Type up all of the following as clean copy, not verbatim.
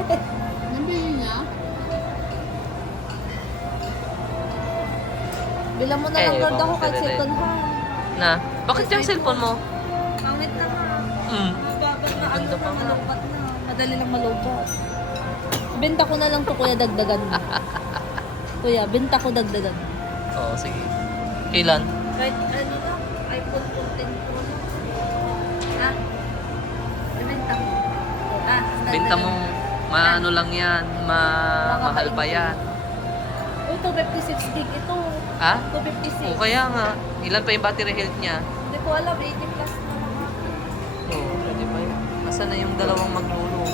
Nabili niya? Bilang mo na lang Eh, guard ako bakit kahit ka second hand. Na? Bakit yung cellphone mo? Pangit na nga. Hmm. Mababat na ano Ganda pa na, nga. malungkat na. Madali lang malungkat. Benta ko na lang to kuya, dagdagan mo. Kuya, benta ko dagdagan. Oo, sige. Kailan? Kahit ano na, iPhone 14 Pro na. Ha? Ibenta mo. Ah, Benta mo, maano lang yan, mahal pa yan. Uy, 256 gig ito. Ha? 256. O kaya nga, ilan pa yung battery health niya? Hindi ko alam, 80 plus na mga. Oo, pwede pa yun. Asa na yung dalawang maglulo?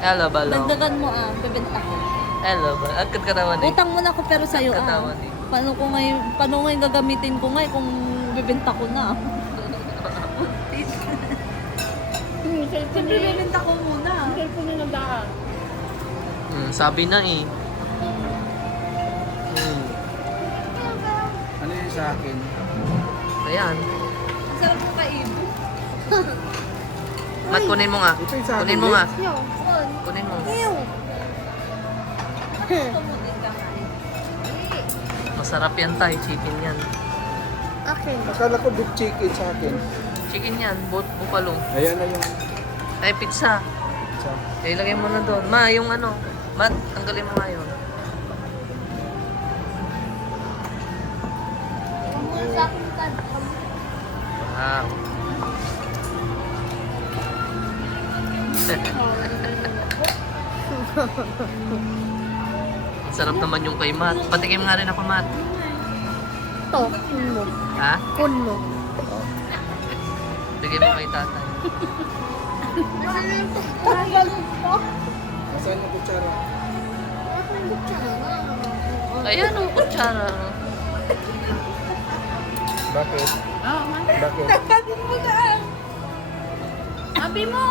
Hello, balong. Dagdagan mo bebenta ko. Hello, balong. Agad katawan eh. Utang mo na ako pero sa'yo Katawan eh. Paano ngayon gagamitin ko ngayon kung bebenta ko na? Siyempre bebenta ko muna. Ang cellphone niya nagdaan. Sabi na eh. Ano yun sa akin? Ayan. Ang sarap mo kaibo. Mat, kunin mo nga. Ito yung sa akin. Kunin mo nga. Yo. Kunin mo. Ew! Gusto mo din kakain? Masarap yan tayo. Chicken yan. Okay. Akala ko beef chicken sa akin. Chicken yan. Buffalo. Ayan na yung... Ay, pizza. Sa... Ilagay mo na doon. Ma, yung ano. Mat, tanggalin mo nga yun. Sa akin kan. Wow. Ang sarap naman yung kay Mat. Patikim nga rin ako, Mat. To, kun mo. Ha? Kun mo. Bigay mo kay tatay. Tanggal ko. Nasaan yung kutsara? Ako yung kutsara. Ayan o, kutsara. Bakit? Oo, man. Bakit? Sabi mo na! Sabi mo.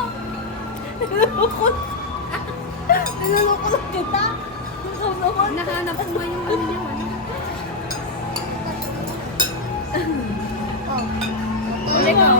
Niloloko lang kita! Ikaw naman! Nahanap ko nga yung ano niya. Ikaw!